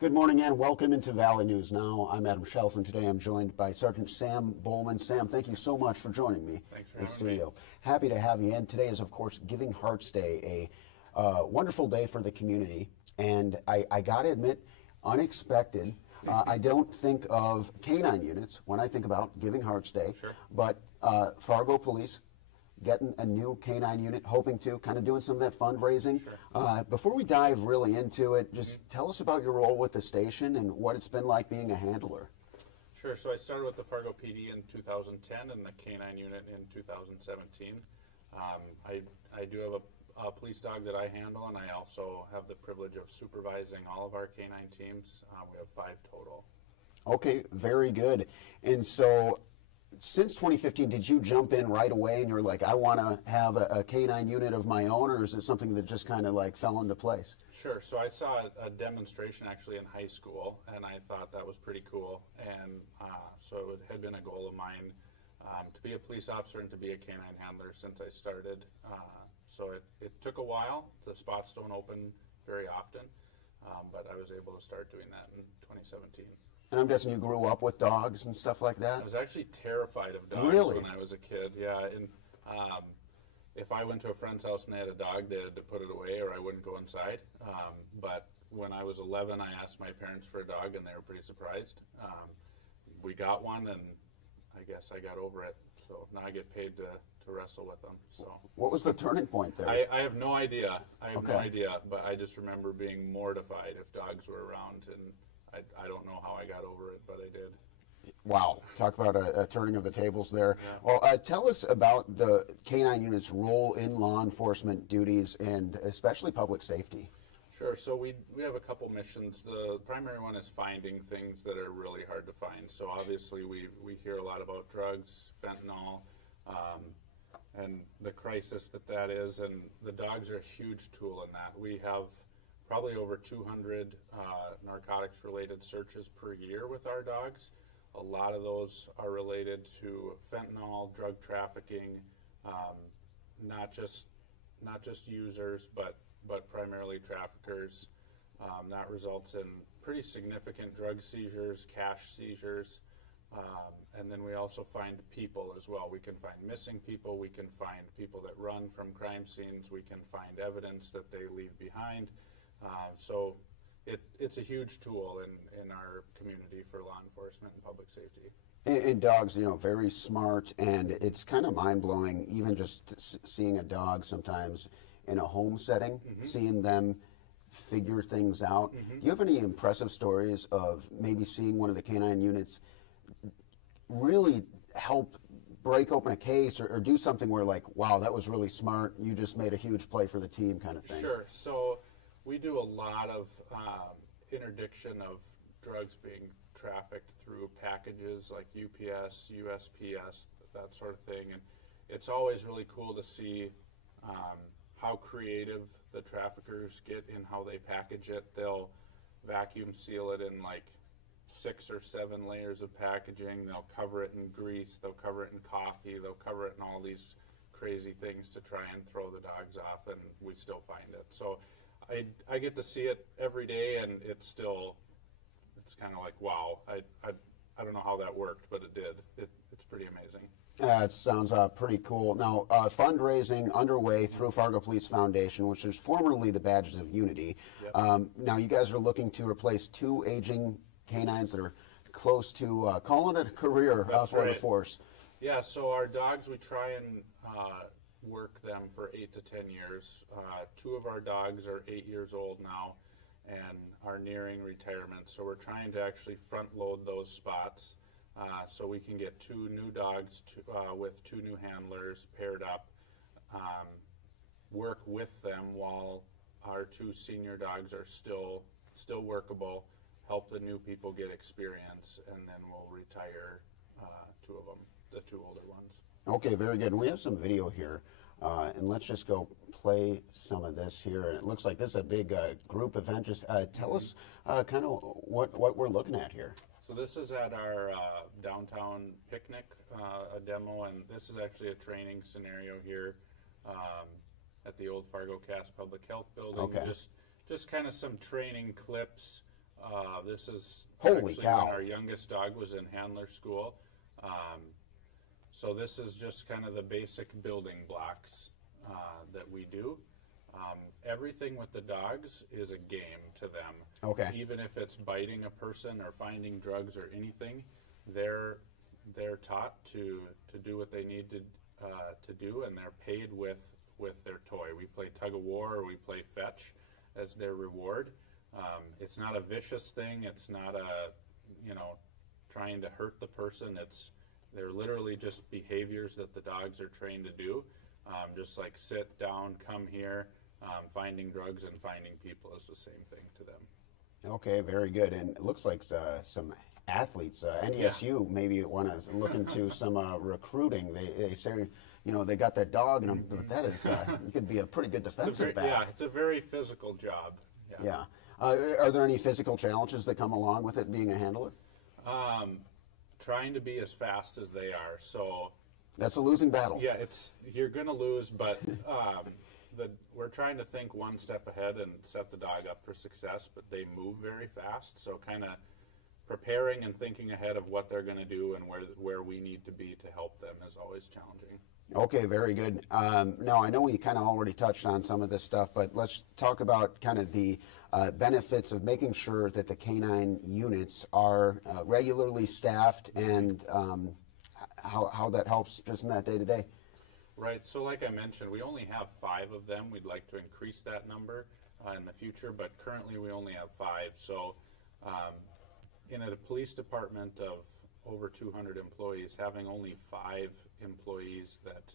Good morning and welcome into Valley News Now. I'm Adam Shelf, and today I'm joined by Sergeant Sam Bollman. Sam, thank you so much for joining me Thanks for in the having me. studio. Happy to have you in. Today is, of course, Giving Hearts Day, a wonderful day for the community. And I got to admit, unexpected. I don't think of canine units when I think about Giving Hearts Day, Sure. but Fargo Police getting a new canine unit, hoping to, kind of doing some of that fundraising. Sure. Before we dive really into it, just tell us about your role with the station and what it's been like being a handler. Sure. So I started with the Fargo PD in 2010 and the K9 unit in 2017. I do have a police dog that I handle, and I also have the privilege of supervising all of our K9 teams. We have 5 total. Okay, very good. And so, since 2015, did you jump in right away and you're like, I want to have a canine unit of my own, or is it something that just kind of like fell into place? Sure. So I saw a demonstration actually in high school, and I thought that was pretty cool. And so it had been a goal of mine to be a police officer and to be a canine handler since I started. So it took a while. The spots don't open very often, but I was able to start doing that in 2017. And I'm guessing you grew up with dogs and stuff like that? I was actually terrified of dogs Really? when I was a kid. Yeah, and if I went to a friend's house and they had a dog, they had to put it away, or I wouldn't go inside. But when I was 11, I asked my parents for a dog, and they were pretty surprised. We got one, and I guess I got over it. So now I get paid to wrestle with them. So What was the turning point there? I have no idea. I have no Okay. idea, but I just remember being mortified if dogs were around, and I don't know how I got over it, but I did. Wow, talk about a turning of the tables there. Yeah. Well, tell us about the canine unit's role in law enforcement duties and especially public safety. Sure. So we have a couple missions. The primary one is finding things that are really hard to find. So obviously we hear a lot about drugs, fentanyl, and the crisis that is, and the dogs are a huge tool in that. We have probably over 200 narcotics-related searches per year with our dogs. A lot of those are related to fentanyl, drug trafficking, not just users, but primarily traffickers. That results in pretty significant drug seizures, cash seizures, and then we also find people as well. We can find missing people, we can find people that run from crime scenes, we can find evidence that they leave behind. So it's a huge tool in our community for law enforcement and public safety. And dogs, very smart, and it's kind of mind-blowing, even just seeing a dog sometimes in a home setting, seeing them figure things out. Do you have any impressive stories of maybe seeing one of the canine units really help break open a case or do something where, like, wow, that was really smart, you just made a huge play for the team kind of thing? Sure. So we do a lot of interdiction of drugs being trafficked through packages like UPS, USPS, that sort of thing. And it's always really cool to see how creative the traffickers get in how they package it. They'll vacuum seal it in like 6 or 7 layers of packaging. They'll cover it in grease. They'll cover it in coffee. They'll cover it in all these crazy things to try and throw the dogs off, and we still find it. So I get to see it every day, and it's kind of like, wow, I don't know how that worked, but it did. It's pretty amazing. It sounds pretty cool. Now, fundraising underway through Fargo Police Foundation, which is formerly the Badges of Unity. Yep. Now, you guys are looking to replace 2 aging canines that are close to calling it a career for the force. Yeah, so our dogs, we try and work them for 8 to 10 years. 2 of our dogs are 8 years old now and are nearing retirement. So we're trying to actually front load those spots so we can get 2 new dogs with 2 new handlers paired up, work with them while our 2 senior dogs are still workable, help the new people get experience, and then we'll retire 2 of them, the 2 older ones. Okay, very good. And we have some video here, and let's just go play some of this here. And it looks like this is a big group event. Just tell us kind of what we're looking at here. So this is at our downtown picnic, a demo, and this is actually a training scenario here at the old Fargo Cass Public Health building. Okay. Just kind of some training clips This is Holy actually cow. when our youngest dog was in handler school. So this is just kind of the basic building blocks that we do. Everything with the dogs is a game to them. Okay. Even if it's biting a person or finding drugs or anything, they're taught to do what they need to do, and they're paid with their toy. We play tug of war or we play fetch as their reward. It's not a vicious thing. It's not trying to hurt the person. They're literally just behaviors that the dogs are trained to do. Just like sit down, come here. Finding drugs and finding people is the same thing to them. Okay, very good. And it looks like some athletes, NESU, maybe want to look into some recruiting. They say, they got that dog, and but that is, you could be a pretty good defensive back. Yeah, it's a very physical job. Yeah. Are there any physical challenges that come along with it being a handler? Trying to be as fast as they are. So that's a losing battle. Yeah, you're going to lose, but we're trying to think one step ahead and set the dog up for success, but they move very fast. So kind of preparing and thinking ahead of what they're going to do and where we need to be to help them is always challenging. Okay, very good. Now, I know we kind of already touched on some of this stuff, but let's talk about kind of the benefits of making sure that the canine units are regularly staffed and how that helps just in that day-to-day. Right, so like I mentioned, we only have 5 of them. We'd like to increase that number in the future, but currently we only have 5. So in a police department of over 200 employees, having only 5 employees that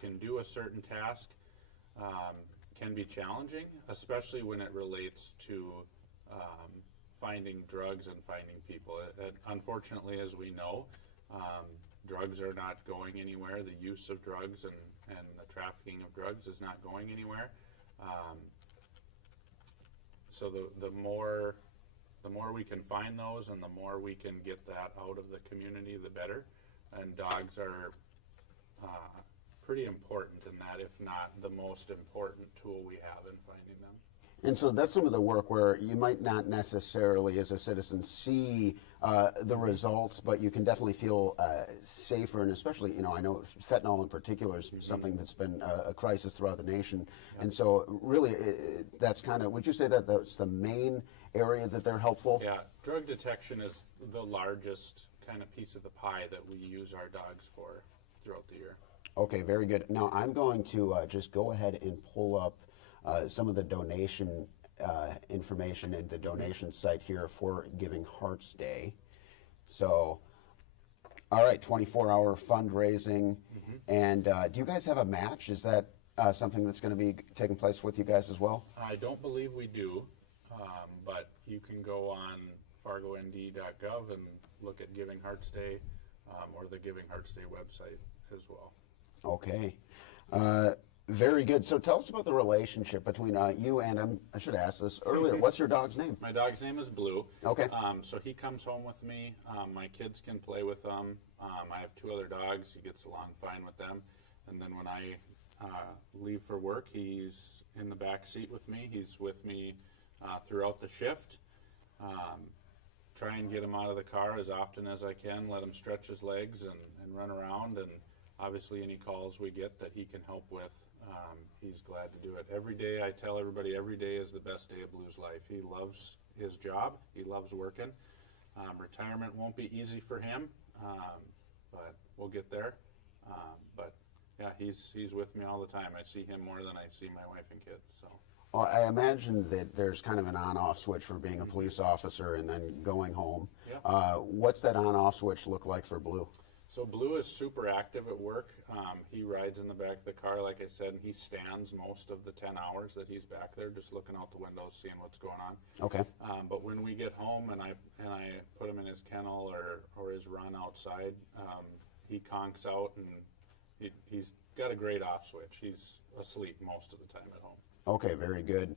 can do a certain task can be challenging, especially when it relates to finding drugs and finding people. Unfortunately, as we know, drugs are not going anywhere. The use of drugs and the trafficking of drugs is not going anywhere. So the more we can find those and the more we can get that out of the community, the better. And dogs are pretty important in that, if not the most important tool we have in finding them. And so that's some of the work where you might not necessarily, as a citizen, see the results, but you can definitely feel safer, and especially, I know fentanyl in particular is something that's been a crisis throughout the nation. Yeah. And so really, that's kind of, would you say that that's the main area that they're helpful? Yeah, drug detection is the largest kind of piece of the pie that we use our dogs for throughout the year. Okay, very good. Now I'm going to just go ahead and pull up some of the donation information in the donation site here for Giving Hearts Day. So, all right, 24-hour fundraising. And do you guys have a match? Is that something that's going to be taking place with you guys as well? I don't believe we do, but you can go on fargond.gov and look at Giving Hearts Day or the Giving Hearts Day website as well. Okay. Very good. So tell us about the relationship between you and, I should ask this earlier, what's your dog's name? My dog's name is Blue. Okay. So he comes home with me. My kids can play with him. I have 2 other dogs. He gets along fine with them. And then when I leave for work, he's in the back seat with me. He's with me throughout the shift. Try and get him out of the car as often as I can, let him stretch his legs and run around. And obviously any calls we get that he can help with, he's glad to do it. Every day, I tell everybody, every day is the best day of Blue's life. He loves his job. He loves working. Retirement won't be easy for him, but we'll get there. But yeah, he's with me all the time. I see him more than I see my wife and kids. So. Well, I imagine that there's kind of an on-off switch for being a police officer and then going home. Yeah. What's that on-off switch look like for Blue? So Blue is super active at work. He rides in the back of the car, like I said, and he stands most of the 10 hours that he's back there, just looking out the windows, seeing what's going on. Okay. But when we get home and I put him in his kennel or his run outside, he conks out and he's got a great off switch. He's asleep most of the time at home. Okay, very good.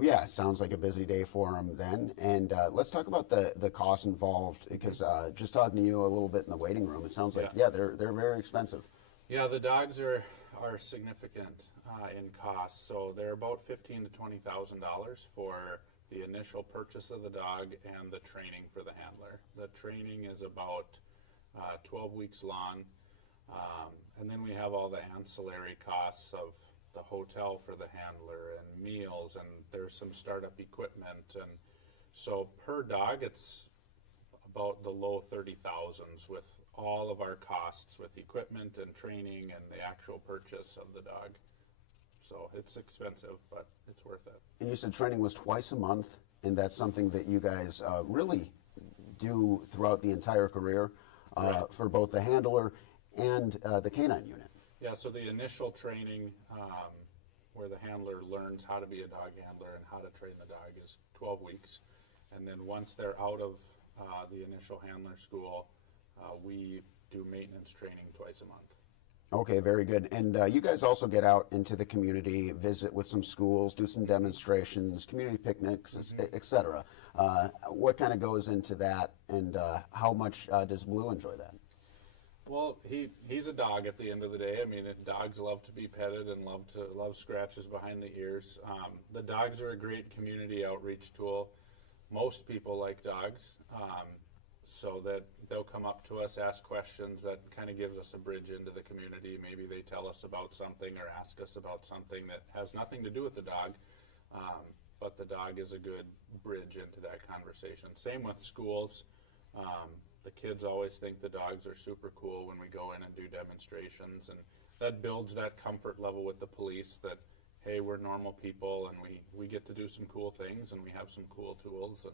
Yeah, sounds like a busy day for him then. And let's talk about the costs involved, because just talking to you a little bit in the waiting room, it sounds like, they're very expensive. Yeah, the dogs are significant in cost. So they're about $15,000 to $20,000 for the initial purchase of the dog and the training for the handler. The training is about 12 weeks long, and then we have all the ancillary costs of the hotel for the handler and meals, and there's some startup equipment, and so per dog it's about the low 30,000s with all of our costs with equipment and training and the actual purchase of the dog. So it's expensive, but it's worth it. And you said training was twice a month, and that's something that you guys really do throughout the entire career for both the handler and the canine unit. Yeah, so the initial training where the handler learns how to be a dog handler and how to train the dog is 12 weeks. And then once they're out of the initial handler school, we do maintenance training twice a month. Okay, very good. And you guys also get out into the community, visit with some schools, do some demonstrations, community picnics, et cetera. What kind of goes into that, and how much does Blue enjoy that? Well, he's a dog at the end of the day. I mean, dogs love to be petted and love scratches behind the ears. The dogs are a great community outreach tool. Most people like dogs, so that they'll come up to us, ask questions. That kind of gives us a bridge into the community. Maybe they tell us about something or ask us about something that has nothing to do with the dog, but the dog is a good bridge into that conversation. Same with schools. The kids always think the dogs are super cool when we go in and do demonstrations, and that builds that comfort level with the police that, hey, we're normal people and we get to do some cool things and we have some cool tools, and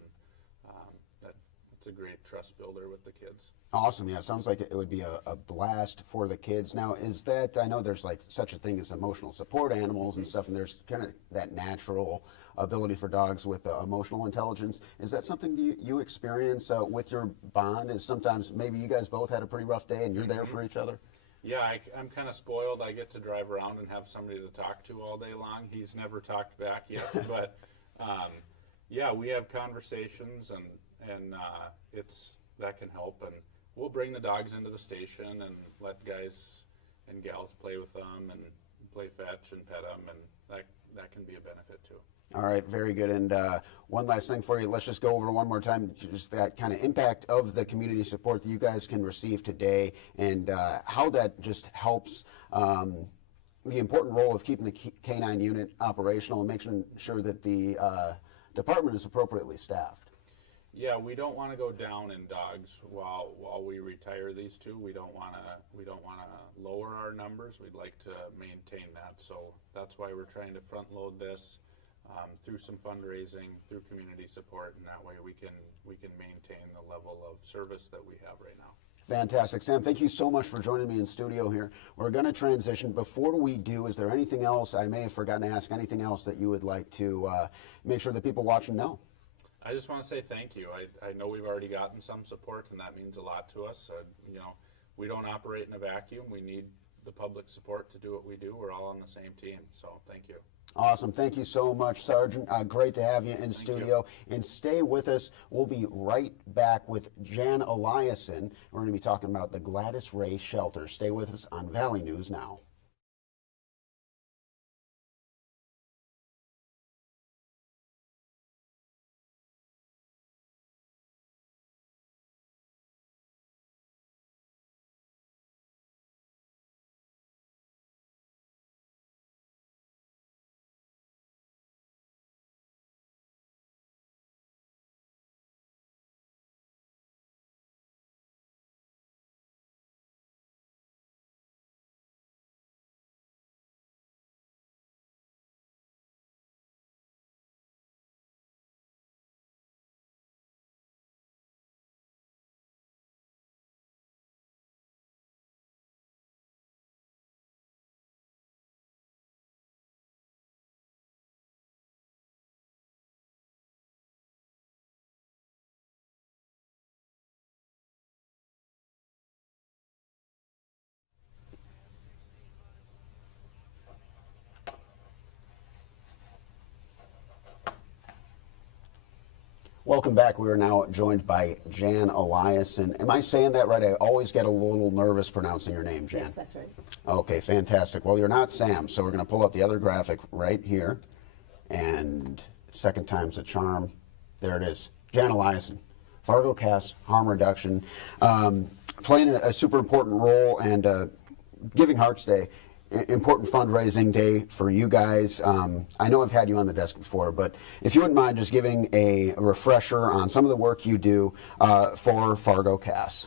it's a great trust builder with the kids. Awesome. Yeah, it sounds like it would be a blast for the kids. Now, is that, I know there's like such a thing as emotional support animals and stuff, and there's kind of that natural ability for dogs with emotional intelligence. Is that something you experience with your bond? Is sometimes maybe you guys both had a pretty rough day and you're there for each other? Yeah, I'm kind of spoiled. I get to drive around and have somebody to talk to all day long. He's never talked back yet, but yeah, we have conversations, and that can help. And we'll bring the dogs into the station and let guys and gals play with them and play fetch and pet them, and that can be a benefit too. All right, very good. And one last thing for you. Let's just go over one more time, just that kind of impact of the community support that you guys can receive today, and how that just helps the important role of keeping the canine unit operational and making sure that the department is appropriately staffed. Yeah, we don't want to go down in dogs while we retire these two. We don't want to lower our numbers. We'd like to maintain that. So that's why we're trying to front load this through some fundraising, through community support, and that way we can maintain the level of service that we have right now. Fantastic. Sam, thank you so much for joining me in studio here. We're going to transition. Before we do, is there anything else, I may have forgotten to ask, anything else that you would like to make sure that people watching know? I just want to say thank you. I know we've already gotten some support, and that means a lot to us. You know, we don't operate in a vacuum. We need the public support to do what we do. We're all on the same team, so thank you. Awesome. Thank you so much, Sergeant. Great to have you in studio. And stay with us. We'll be right back with Jan Eliassen. We're going to be talking about the Gladys Ray Shelter. Stay with us on Valley News Now. Welcome back. We are now joined by Jan Eliassen. Am I saying that right? I always get a little nervous pronouncing your name, Jan. Yes, that's right. Okay, fantastic. Well, you're not Sam, so we're going to pull up the other graphic right here. And second time's a charm. There it is. Jan Eliassen, Fargo Cass Harm Reduction, playing a super important role, and Giving Hearts Day, important fundraising day for you guys. I know I've had you on the desk before, but if you wouldn't mind just giving a refresher on some of the work you do for Fargo Cass.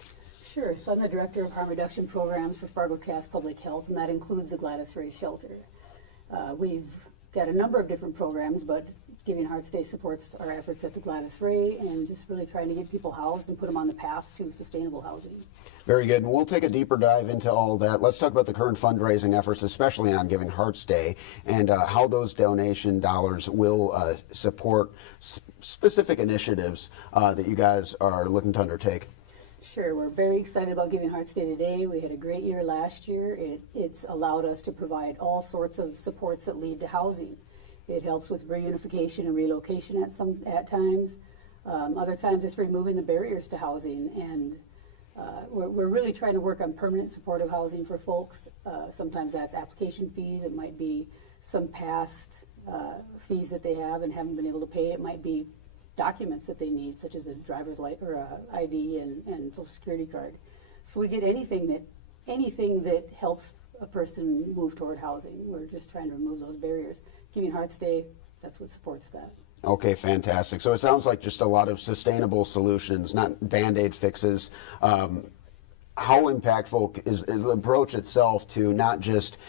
Sure. So I'm the Director of Harm Reduction Programs for Fargo Cass Public Health, and that includes the Gladys Ray Shelter. We've got a number of different programs, but Giving Hearts Day supports our efforts at the Gladys Ray and just really trying to get people housed and put them on the path to sustainable housing. Very good. And we'll take a deeper dive into all that. Let's talk about the current fundraising efforts, especially on Giving Hearts Day, and how those donation dollars will support specific initiatives that you guys are looking to undertake. Sure. We're very excited about Giving Hearts Day today. We had a great year last year. It's allowed us to provide all sorts of supports that lead to housing. It helps with reunification and relocation at times. Other times it's removing the barriers to housing, and we're really trying to work on permanent supportive housing for folks. Sometimes that's application fees. It might be some past fees that they have and haven't been able to pay. It might be documents that they need, such as a driver's license or a ID and social security card. So we get anything that helps a person move toward housing. We're just trying to remove those barriers. Giving Hearts Day, that's what supports that. Okay, fantastic. So it sounds like just a lot of sustainable solutions, not Band-Aid fixes. How impactful is the approach itself to not just,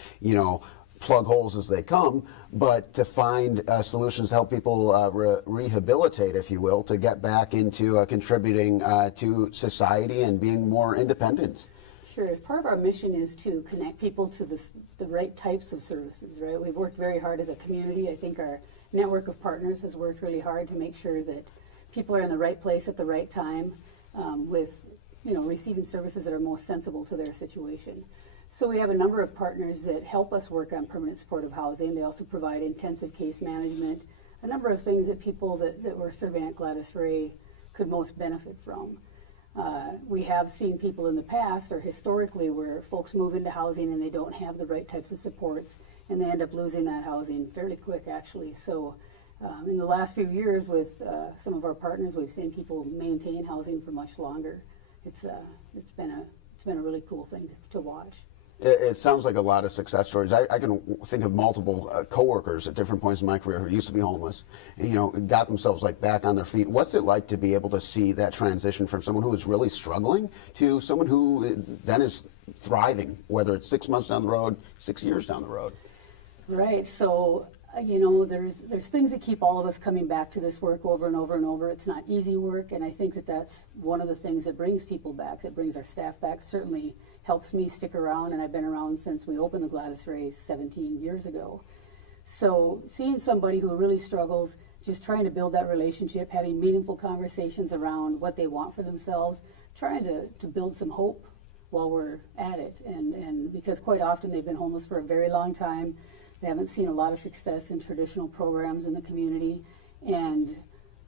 plug holes as they come, but to find solutions to help people rehabilitate, if you will, to get back into contributing to society and being more independent? Sure. Part of our mission is to connect people to the right types of services, right? We've worked very hard as a community. I think our network of partners has worked really hard to make sure that people are in the right place at the right time with, receiving services that are most sensible to their situation. So we have a number of partners that help us work on permanent supportive housing. They also provide intensive case management, a number of things that people that were serving at Gladys Ray could most benefit from. We have seen people in the past or historically where folks move into housing and they don't have the right types of supports, and they end up losing that housing fairly quick, actually. So in the last few years with some of our partners, we've seen people maintain housing for much longer. It's been a really cool thing to watch. It sounds like a lot of success stories. I can think of multiple coworkers at different points in my career who used to be homeless, got themselves back on their feet. What's it like to be able to see that transition from someone who is really struggling to someone who then is thriving, whether it's 6 months down the road, 6 years down the road? Right. So, there's things that keep all of us coming back to this work over and over and over. It's not easy work, and I think that's one of the things that brings people back, that brings our staff back. Certainly helps me stick around, and I've been around since we opened the Gladys Ray 17 years ago. So seeing somebody who really struggles, just trying to build that relationship, having meaningful conversations around what they want for themselves, trying to build some hope while we're at it. And because quite often they've been homeless for a very long time, they haven't seen a lot of success in traditional programs in the community, and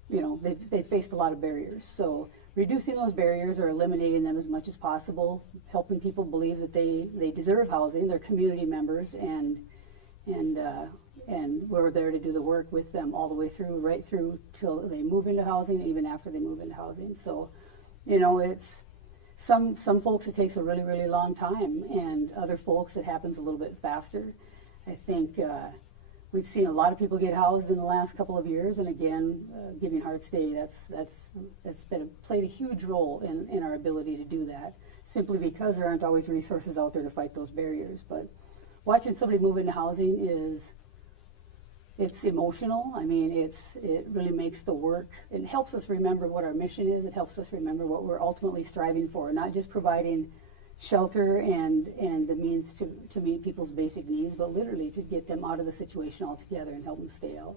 they've faced a lot of barriers. So reducing those barriers or eliminating them as much as possible, helping people believe that they deserve housing, they're community members, and we're there to do the work with them all the way through, right through till they move into housing, even after they move into housing. So, it's some folks it takes a really, really long time, and other folks it happens a little bit faster. I think we've seen a lot of people get housed in the last couple of years, and again, Giving Hearts Day, that's played a huge role in our ability to do that, simply because there aren't always resources out there to fight those barriers. But watching somebody move into housing it's emotional. I mean, it really makes the work, it helps us remember what our mission is. It helps us remember what we're ultimately striving for, not just providing shelter and the means to meet people's basic needs, but literally to get them out of the situation altogether and help them stay out.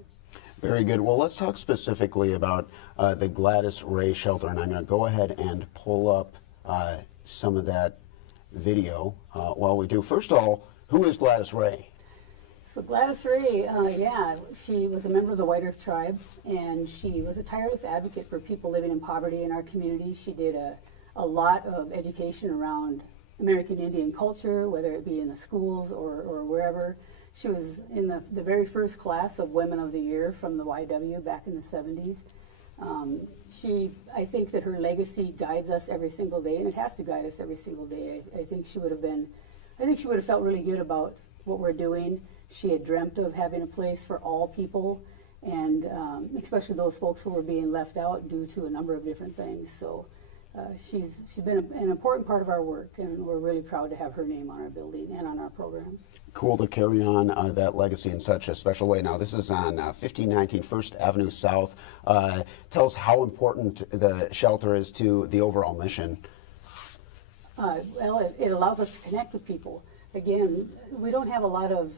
Very good. Well, let's talk specifically about the Gladys Ray Shelter, and I'm going to go ahead and pull up some of that video while we do. First of all, who is Gladys Ray? So Gladys Ray, she was a member of the White Earth tribe, and she was a tireless advocate for people living in poverty in our community. She did a lot of education around American Indian culture, whether it be in the schools or wherever. She was in the very first class of Women of the Year from the YW back in the 70s. I think that her legacy guides us every single day, and it has to guide us every single day. I think she would have felt really good about what we're doing. She had dreamt of having a place for all people, and especially those folks who were being left out due to a number of different things. So she's been an important part of our work, and we're really proud to have her name on our building and on our programs. Cool to carry on that legacy in such a special way. Now, this is on 1519 First Avenue South. Tell us how important the shelter is to the overall mission. Well, it allows us to connect with people. Again, we don't have a lot of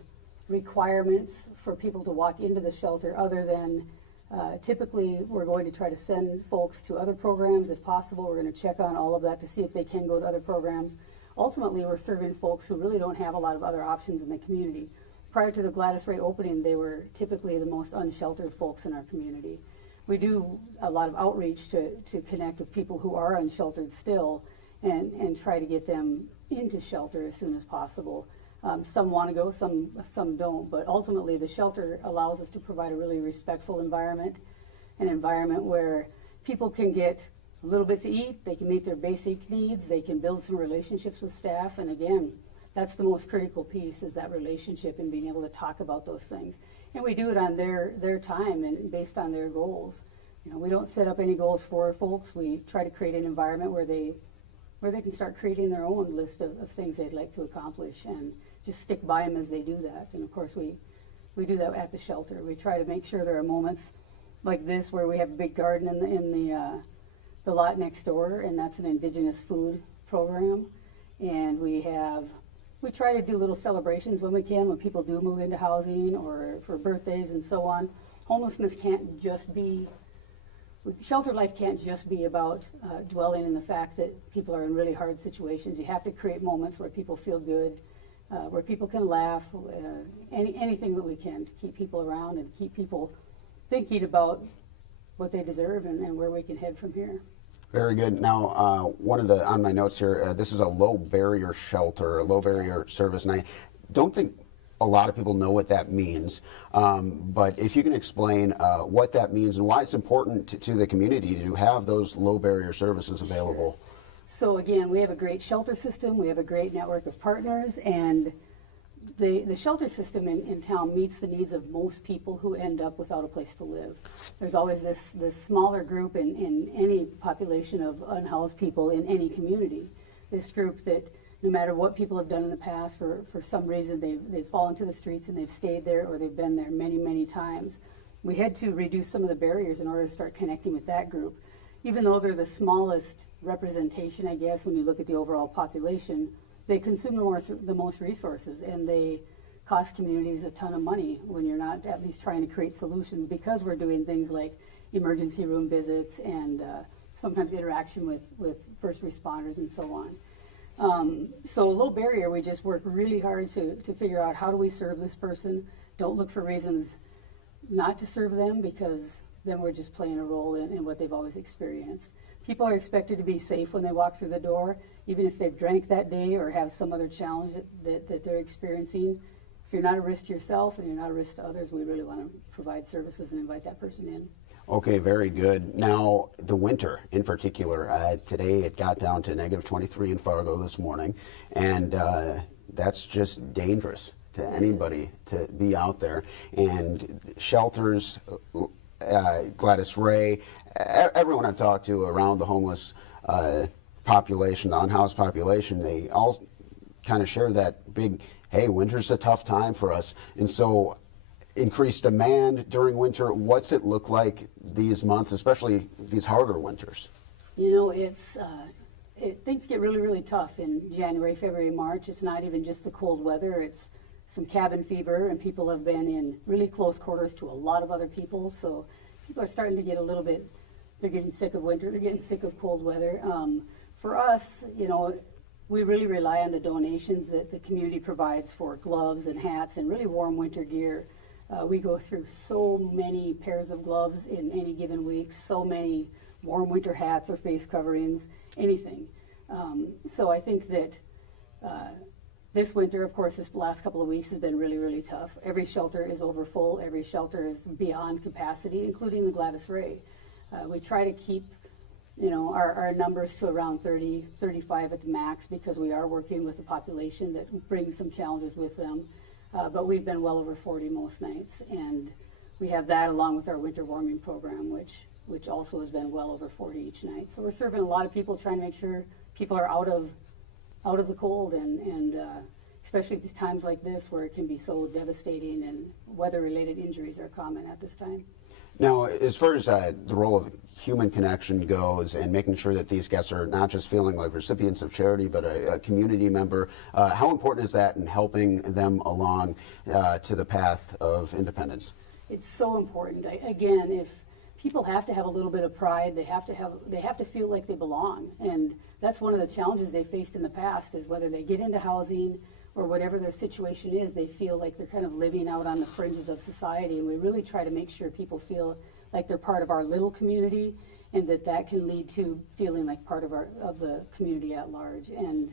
requirements for people to walk into the shelter other than typically we're going to try to send folks to other programs if possible. We're going to check on all of that to see if they can go to other programs. Ultimately, we're serving folks who really don't have a lot of other options in the community. Prior to the Gladys Ray opening, they were typically the most unsheltered folks in our community. We do a lot of outreach to connect with people who are unsheltered still and try to get them into shelter as soon as possible. Some want to go, some don't, but ultimately the shelter allows us to provide a really respectful environment, an environment where people can get a little bit to eat, they can meet their basic needs, they can build some relationships with staff, and again, that's the most critical piece, is that relationship and being able to talk about those things. And we do it on their time and based on their goals. You know, we don't set up any goals for folks. We try to create an environment where they can start creating their own list of things they'd like to accomplish and just stick by them as they do that. And of course, we do that at the shelter. We try to make sure there are moments like this where we have a big garden in the lot next door, and that's an indigenous food program. And we try to do little celebrations when we can, when people do move into housing or for birthdays and so on. Homelessness can't just be, shelter life can't just be about dwelling in the fact that people are in really hard situations. You have to create moments where people feel good, where people can laugh, anything that we can to keep people around and keep people thinking about what they deserve and where we can head from here. Very good. Now, on my notes here, this is a low barrier shelter, a low barrier service, and I don't think a lot of people know what that means, but if you can explain what that means and why it's important to the community to have those low barrier services available. Sure. So again, we have a great shelter system, we have a great network of partners, and the shelter system in town meets the needs of most people who end up without a place to live. There's always this smaller group in any population of unhoused people in any community. This group that no matter what people have done in the past, for some reason they've fallen to the streets and they've stayed there or they've been there many, many times. We had to reduce some of the barriers in order to start connecting with that group. Even though they're the smallest representation, I guess, when you look at the overall population, they consume the most resources, and they cost communities a ton of money when you're not at least trying to create solutions, because we're doing things like emergency room visits and sometimes interaction with first responders and so on. So low barrier, we just work really hard to figure out how do we serve this person. Don't look for reasons not to serve them, because then we're just playing a role in what they've always experienced. People are expected to be safe when they walk through the door, even if they've drank that day or have some other challenge that they're experiencing. If you're not a risk to yourself and you're not a risk to others, we really want to provide services and invite that person in. Okay, very good. Now, the winter in particular, today it got down to -23 in Fargo this morning, and that's just dangerous to anybody to be out there. And shelters, Gladys Ray, everyone I've talked to around the homeless population, the unhoused population, they all kind of share that big, hey, winter's a tough time for us. And so increased demand during winter, what's it look like these months, especially these harder winters? You know, things get really, really tough in January, February, March. It's not even just the cold weather, it's some cabin fever, and people have been in really close quarters to a lot of other people, so people are starting to get a little bit, they're getting sick of winter, they're getting sick of cold weather. For us, you know, we really rely on the donations that the community provides for gloves and hats and really warm winter gear. We go through so many pairs of gloves in any given week, so many warm winter hats or face coverings, anything. So I think that This winter, of course, this last couple of weeks has been really, really tough. Every shelter is over full. Every shelter is beyond capacity, including the Gladys Ray. We try to keep, our numbers to around 30, 35 at the max, because we are working with a population that brings some challenges with them. But we've been well over 40 most nights, and we have that along with our winter warming program, which also has been well over 40 each night. So we're serving a lot of people, trying to make sure people are out of the cold, and especially at times like this where it can be so devastating, and weather-related injuries are common at this time. Now, as far as the role of human connection goes, and making sure that these guests are not just feeling like recipients of charity, but a community member, how important is that in helping them along to the path of independence? It's so important. Again, if people have to have a little bit of pride, they have to feel like they belong, and that's one of the challenges they faced in the past, is whether they get into housing or whatever their situation is, they feel like they're kind of living out on the fringes of society, and we really try to make sure people feel like they're part of our little community, and that can lead to feeling like part of the community at large. And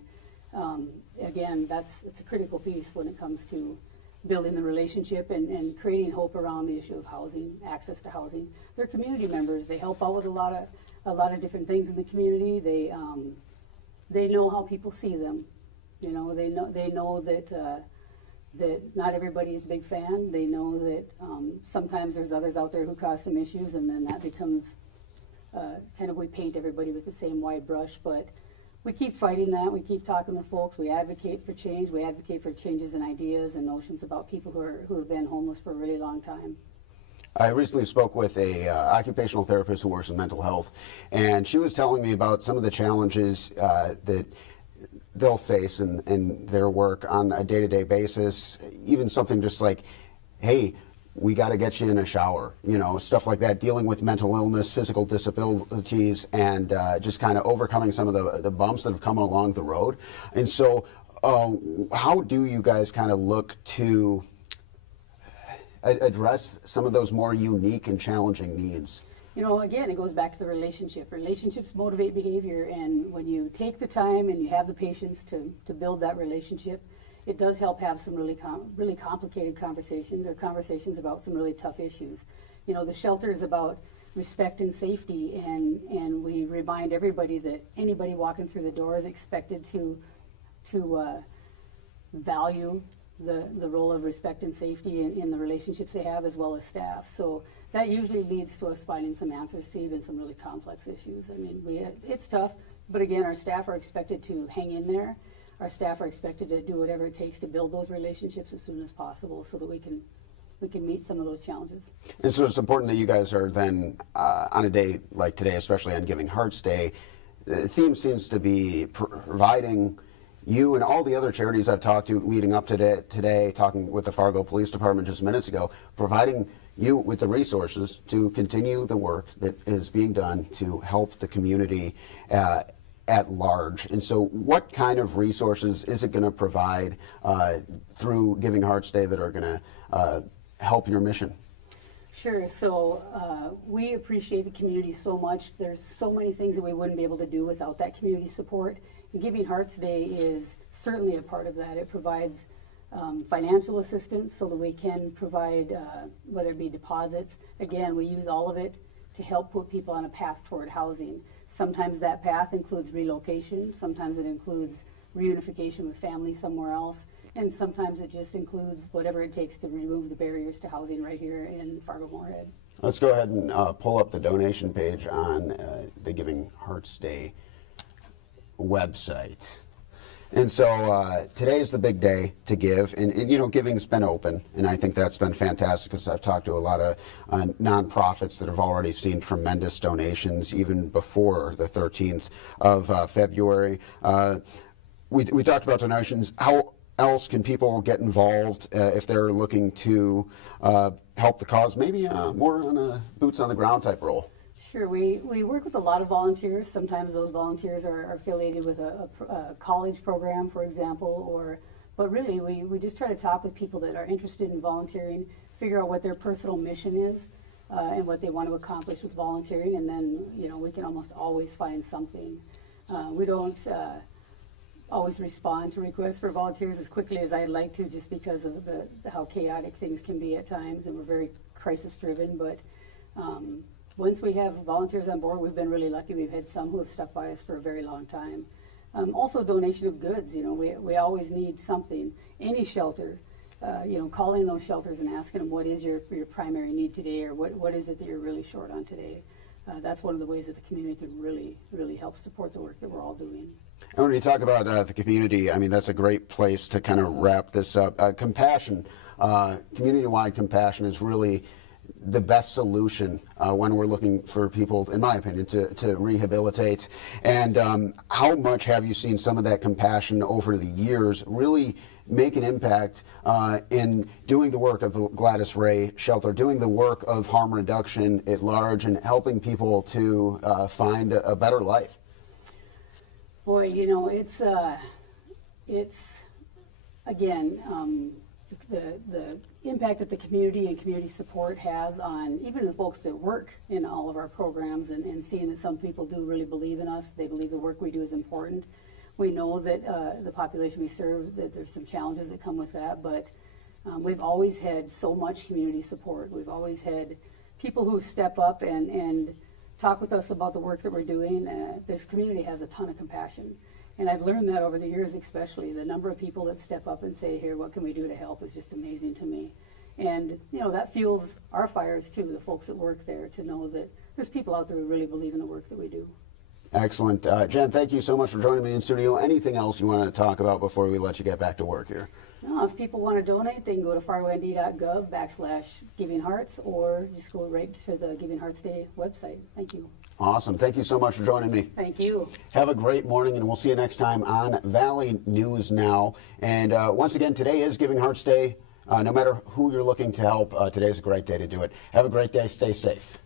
again, it's a critical piece when it comes to building the relationship and creating hope around the issue of housing, access to housing. They're community members. They help out with a lot of different things in the community. They know how people see them. They know that not everybody is a big fan. They know that sometimes there's others out there who cause some issues, and then that becomes we paint everybody with the same wide brush. But we keep fighting that. We keep talking to folks. We advocate for change. We advocate for changes in ideas and notions about people who have been homeless for a really long time. I recently spoke with a occupational therapist who works in mental health, and she was telling me about some of the challenges that they'll face in their work on a day-to-day basis. Even something just like, hey, we got to get you in a shower, stuff like that, dealing with mental illness, physical disabilities, and just kind of overcoming some of the bumps that have come along the road. And so how do you guys kind of look to address some of those more unique and challenging needs? Again, it goes back to the relationship. Relationships motivate behavior, and when you take the time and you have the patience to build that relationship, it does help have some really complicated conversations, or conversations about some really tough issues. The shelter is about respect and safety, and we remind everybody that anybody walking through the door is expected to value the role of respect and safety in the relationships they have, as well as staff. So that usually leads to us finding some answers to even some really complex issues. I mean, it's tough, but again, our staff are expected to hang in there. Our staff are expected to do whatever it takes to build those relationships as soon as possible, so that we can meet some of those challenges. And so it's important that you guys are then, on a day like today, especially on Giving Hearts Day, the theme seems to be providing you and all the other charities I've talked to leading up to today, talking with the Fargo Police Department just minutes ago, providing you with the resources to continue the work that is being done to help the community at large. And so what kind of resources is it going to provide through Giving Hearts Day that are going to help your mission? Sure. So we appreciate the community so much. There's so many things that we wouldn't be able to do without that community support. And Giving Hearts Day is certainly a part of that. It provides financial assistance so that we can provide, whether it be deposits. Again, we use all of it to help put people on a path toward housing. Sometimes that path includes relocation. Sometimes it includes reunification with family somewhere else. And sometimes it just includes whatever it takes to remove the barriers to housing right here in Fargo-Moorhead. Let's go ahead and pull up the donation page on the Giving Hearts Day website. And so today is the big day to give, and giving's been open, and I think that's been fantastic, because I've talked to a lot of nonprofits that have already seen tremendous donations even before the 13th of February. We talked about donations. How else can people get involved if they're looking to help the cause, maybe more on a boots on the ground type role? Sure. We work with a lot of volunteers. Sometimes those volunteers are affiliated with a college program, for example, but really we just try to talk with people that are interested in volunteering, figure out what their personal mission is and what they want to accomplish with volunteering, and then we can almost always find something. We don't always respond to requests for volunteers as quickly as I'd like to, just because of how chaotic things can be at times, and we're very crisis driven. But once we have volunteers on board, we've been really lucky. We've had some who have stuck by us for a very long time. Also, donation of goods. You know, we always need something. Any shelter, you know, calling those shelters and asking them what is your primary need today, or what is it that you're really short on today. That's one of the ways that the community can really help support the work that we're all doing. And when you talk about the community, I mean, that's a great place to kind of wrap this up. Compassion, community-wide compassion is really the best solution when we're looking for people, in my opinion, to rehabilitate. And how much have you seen some of that compassion over the years really make an impact in doing the work of the Gladys Ray Shelter, doing the work of harm reduction at large, and helping people to find a better life? Boy, you know, it's again, the impact that the community and community support has on even the folks that work in all of our programs, and seeing that some people do really believe in us. They believe the work we do is important. We know that the population we serve, that there's some challenges that come with that, but we've always had so much community support. We've always had people who step up and talk with us about the work that we're doing. This community has a ton of compassion. And I've learned that over the years, especially. The number of people that step up and say, here, what can we do to help, is just amazing to me. And, you know, that fuels our fires, too, the folks that work there, to know that there's people out there who really believe in the work that we do. Excellent. Jen, thank you so much for joining me in studio. Anything else you want to talk about before we let you get back to work here? No, if people want to donate, they can go to fargond.gov/Giving Hearts, or just go right to the Giving Hearts Day website. Thank you. Awesome. Thank you so much for joining me. Thank you. Have a great morning, and we'll see you next time on Valley News Now. And once again, today is Giving Hearts Day. No matter who you're looking to help, today is a great day to do it. Have a great day. Stay safe.